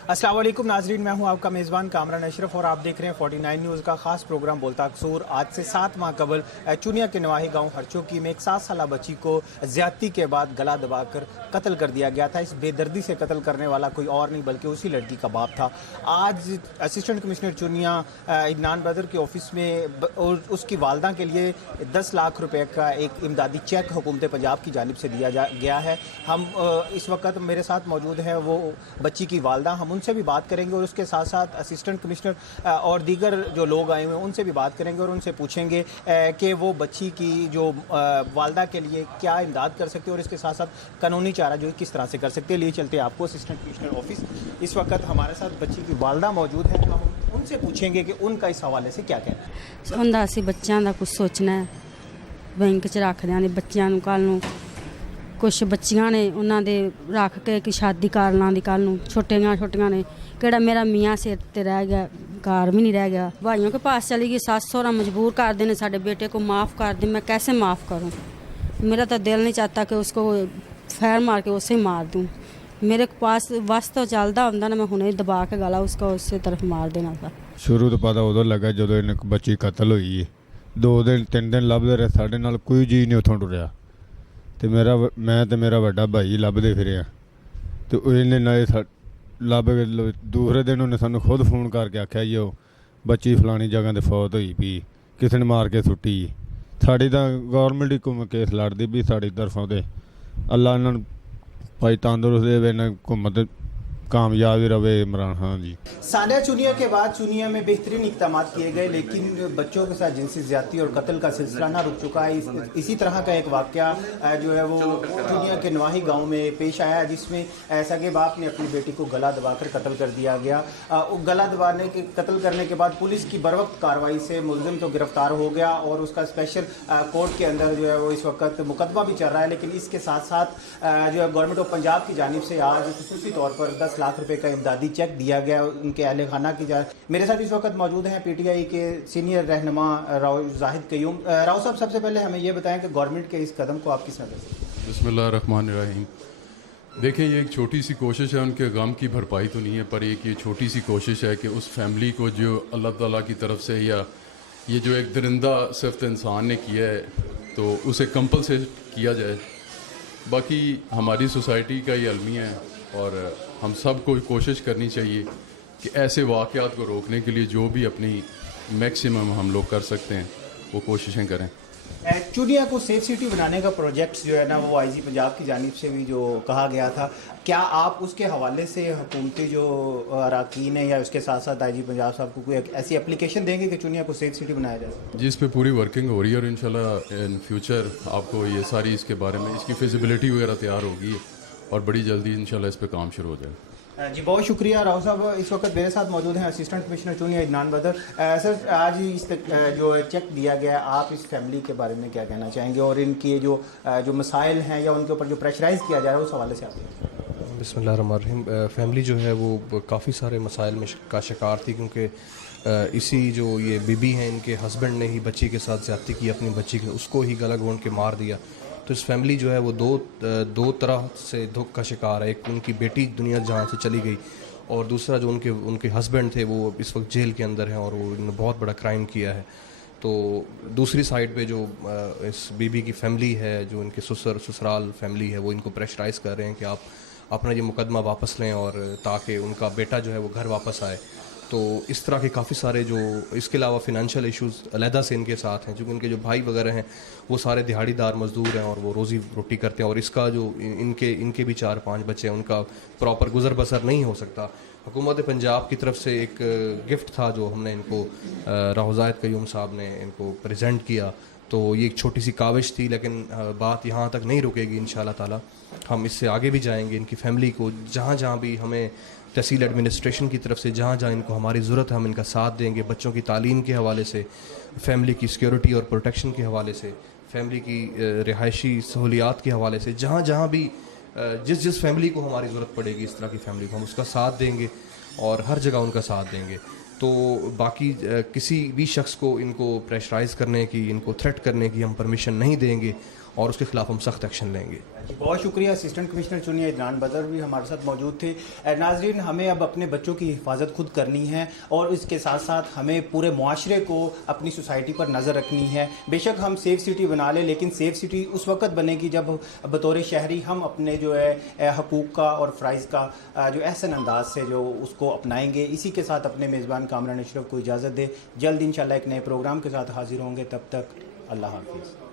अस्सलाम वालेकुम नाजरीन, मैं हूं आपका मेज़बान कामरान अशरफ और आप देख रहे हैं 49 न्यूज़ का खास प्रोग्राम बोलता कसूर। आज से 7 माह कबल चुनिया के नवाही गांव हरचोकी में एक 7 साल बच्ची को ज़्यादती के बाद गला दबाकर कत्ल कर दिया गया था। इस बेदर्दी से कत्ल करने वाला कोई और नहीं बल्कि उसी लड़की का बाप था। आज असिस्टेंट कमिश्नर चुनिया इदनान बदर के ऑफिस में उसकी वालदा के लिए 10 लाख रुपए का एक इमदादी चेक हुकूमत पंजाब की जानिब से दिया गया है। हम इस वक्त मेरे साथ मौजूद है वो बच्ची की वालदा, हम उनसे भी बात करेंगे और उसके साथ साथ असिस्टेंट कमिश्नर और दीगर जो लोग आए हुए हैं उनसे भी बात करेंगे और उनसे पूछेंगे कि वो बच्ची की जो वालदा के लिए क्या इमदाद कर सकते हैं और इसके साथ साथ कानूनी चारा जो किस तरह से कर सकते हैं। लिए चलते हैं आपको असिस्टेंट कमिश्नर ऑफिस। इस वक्त हमारे साथ बच्ची की वालदा मौजूद है, हम उनसे पूछेंगे कि उनका इस हवाले से क्या कहना है। ਹੁੰਦਾ ਅਸੀਂ ਬੱਚਿਆਂ ਦਾ ਕੁਝ ਸੋਚਣਾ ਹੈ, ਬੈਂਕ 'ਚ ਰੱਖਦਿਆਂ ਨੇ ਬੱਚਿਆਂ ਨੂੰ, ਕੱਲ੍ਹ ਨੂੰ ਕੁਛ ਬੱਚੀਆਂ ਨੇ ਉਹਨਾਂ ਦੇ ਰੱਖ ਕੇ ਕਿ ਸ਼ਾਦੀ ਕਰ ਲਾਂਦੀ ਕੱਲ੍ਹ ਨੂੰ, ਛੋਟੀਆਂ ਨੇ ਕਿਹੜਾ ਮੇਰਾ ਮੀਆਂ ਸਿਰ ਤੇ ਰਹਿ ਗਿਆ, ਘਰ ਵੀ ਨਹੀਂ ਰਹਿ ਗਿਆ। ਭਾਈयों के पास चली गई, सास सहुरा मजबूर कर देने साडे बेटे को माफ़ कर दे, मैं कैसे माफ़ करूं? मेरा तो दिल नहीं चाहता कि उसको फैर मार के उसे मार दूं। मेरे पास वस तो चलता होंदा ना, मैं हुणे दबा के गला उसको उसी तरफ मार देना था। ਸ਼ੁਰੂ ਤੋਂ ਪਤਾ ਉਦੋਂ ਲੱਗਾ ਜਦੋਂ ਇਹਨੇ ਬੱਚੀ ਕਤਲ ਹੋਈ ਹੈ। 2 ਦਿਨ 3 ਦਿਨ ਲੱਭਦੇ ਰਹੇ, ਸਾਡੇ ਨਾਲ ਕੋਈ ਜੀ ਨਹੀਂ ਉੱਥੋਂ ਟੁਰਿਆ ਤੇ ਮੈਂ ਤੇ ਮੇਰਾ ਵੱਡਾ ਭਾਈ ਲੱਭਦੇ ਫਿਰਿਆ ਤੇ ਇਹਨੇ ਨਾਲੇ ਲੱਭ ਕੇ ਦੂਸਰੇ ਦਿਨ ਉਹਨੇ ਸਾਨੂੰ ਖੁਦ ਫੋਨ ਕਰਕੇ ਆਖਿਆ ਜੀ ਉਹ ਬੱਚੀ ਫਲਾਣੀ ਜਗ੍ਹਾ ਤੇ ਫੌਤ ਹੋਈ ਪਈ, ਕਿਸੇ ਨੇ ਮਾਰ ਕੇ ਸੁੱਟੀ। ਸਾਡੀ ਤਾਂ ਗੌਰਮੈਂਟ ਹੀ ਕੇਸ ਲੜਦੀ ਵੀ ਸਾਡੀ ਤਰਫੋਂ ਤੇ ਅੱਲਾ ਇਹਨਾਂ ਨੂੰ ਭਾਈ ਤੰਦਰੁਸਤ ਦੇਵੇ, ਇਹਨਾਂ ਘੁੰਮਤ कामयाबी रहे इमरान खान जी। सानिया चुनिया के बाद चुनिया में बेहतरीन इक़दाम किए गए, लेकिन बच्चों के साथ जिनसी ज़्यादती और कत्ल का सिलसिला ना रुक चुका है। इसी तरह का एक वाक़या जो है वो चुनिया के नवाही गांव में पेश आया, जिसमें सगे बाप ने अपनी बेटी को गला दबाकर कत्ल कर दिया गया। गला दबाने के कत्ल करने के बाद पुलिस की बरवक्त कार्रवाई से मुलजिम तो गिरफ्तार हो गया और उसका स्पेशल कोर्ट के अंदर जो है वो इस वक्त मुकदमा भी चल रहा है। लेकिन इसके साथ साथ जो है गवर्नमेंट ऑफ पंजाब की जानिब से आज खुसूसी तौर पर 10 लाख रुपए का इमदादी चेक दिया गया उनके अहल खाना की मेरे साथ इस वक्त मौजूद हैं पीटीआई के सीनियर रहनुमा राव जाहिद कयूम। राव साहब, सबसे पहले हमें ये बताएं कि गवर्नमेंट के इस कदम को आप किस नज़र से? बिस्मिल्लाहिर्रहमानिर्रहीम। देखिए, ये एक छोटी सी कोशिश है, उनके गम की भरपाई तो नहीं है, पर एक ये छोटी सी कोशिश है कि उस फैमिली को जो अल्लाह ताला की तरफ से या ये जो एक दरिंदा सिर्फ इंसान ने किया है तो उसे कंपलसेट किया जाए। बाकी हमारी सोसाइटी का ये अलमिया है और हम सब को कोशिश करनी चाहिए कि ऐसे वाक़यात को रोकने के लिए जो भी अपनी मैक्सिमम हम लोग कर सकते हैं वो कोशिशें करें। चुनिया को सेफ सिटी बनाने का प्रोजेक्ट जो है ना वो आईजी पंजाब की जानिब से भी जो कहा गया था, क्या आप उसके हवाले से हुकूमती जो अरकान है या उसके साथ साथ आईजी पंजाब साहब को कोई ऐसी एप्लीकेशन देंगे कि चुनिया को सेफ सिटी बनाया जाए? जी, इस पर पूरी वर्किंग हो रही है और इंशाल्लाह इन फ्यूचर आपको ये सारी इसके बारे में इसकी फिजिबिलिटी वगैरह तैयार होगी और बड़ी जल्दी इंशाल्लाह इस पर काम शुरू हो जाए। जी, बहुत शुक्रिया राव साहब। इस वक्त मेरे साथ मौजूद हैं असिस्टेंट कमिश्नर चुनिया इदनान बदर। सर, आज इस जो चेक दिया गया, आप इस फैमिली के बारे में क्या कहना चाहेंगे और इनके जो मसाइल हैं या उनके ऊपर जो प्रेशराइज़ किया जा रहा है उस हवाले से आप? बिस्मिल्लाहिर्रहमानिर्रहीम। फैमिली जो है वो काफ़ी सारे मसाइल में का शिकार थी, क्योंकि इसी जो ये बीबी हैं इनके हस्बैंड ने ही बच्ची के साथ ज़्यादती की, अपनी बच्ची के उसको ही गला घोंट के मार दिया। तो इस फैमिली जो है वो दो तरह से दुख का शिकार है। एक उनकी बेटी दुनिया जहाँ से चली गई और दूसरा जो उनके हस्बैंड थे वो इस वक्त जेल के अंदर हैं और वो इन्होंने बहुत बड़ा क्राइम किया है। तो दूसरी साइड पे जो इस बीबी की फैमिली है, जो इनके ससुराल फैमिली है, वो इनको प्रेशराइज़ कर रहे हैं कि आप अपना ये मुकदमा वापस लें और ताकि उनका बेटा जो है वो घर वापस आए। तो इस तरह के काफ़ी सारे जो इसके अलावा फ़िनंशियल इश्यूज़ अलहदा से इनके साथ हैं, क्योंकि इनके जो भाई वगैरह हैं वो सारे दिहाड़ीदार मज़दूर हैं और वो रोज़ी रोटी करते हैं और इसका जो इनके भी 4-5 बच्चे हैं, उनका प्रॉपर गुज़र बसर नहीं हो सकता। हुकूमत पंजाब की तरफ से एक गिफ्ट था जो हमने इनको राव जाहिद कयूम साहब ने इनको प्रेजेंट किया, तो ये एक छोटी सी काविश थी, लेकिन बात यहाँ तक नहीं रुकेगी। इंशाल्लाह ताला हम इससे आगे भी जाएंगे। इनकी फ़ैमिली को जहाँ भी हमें तहसील एडमिनिस्ट्रेशन की तरफ से जहाँ इनको हमारी ज़रूरत है हम इनका साथ देंगे। बच्चों की तालीम के हवाले से, फैमिली की सिक्योरिटी और प्रोटेक्शन के हवाले से, फैमिली की रिहायशी सहूलियात के हवाले से, जहाँ भी जिस फैमिली को हमारी ज़रूरत पड़ेगी, इस तरह की फैमिली को हम उसका साथ देंगे और हर जगह उनका साथ देंगे। तो बाकी किसी भी शख्स को इनको प्रेशराइज़ करने की, इनको थ्रेट करने की हम परमिशन नहीं देंगे اور اس کے خلاف ہم سخت ایکشن لیں گے. بہت شکریہ. اسسٹنٹ کمشنر چنیا عدنان بدر بھی ہمارے ساتھ موجود تھے. ناظرین, ہمیں اب اپنے بچوں کی حفاظت خود کرنی ہے اور اس کے ساتھ ساتھ ہمیں پورے معاشرے کو اپنی سوسائٹی پر نظر رکھنی ہے. بے شک ہم سیف سٹی بنا لیں, لیکن سیف سٹی اس وقت بنے گی جب بطور شہری ہم اپنے جو ہے حقوق کا اور فرائض کا جو احسن انداز سے جو اس کو اپنائیں گے. اسی کے ساتھ اپنے میزبان کامران اشرف کو اجازت دے. جلد انشاءاللہ ایک نئے پروگرام کے ساتھ حاضر ہوں گے. تب تک اللہ حافظ.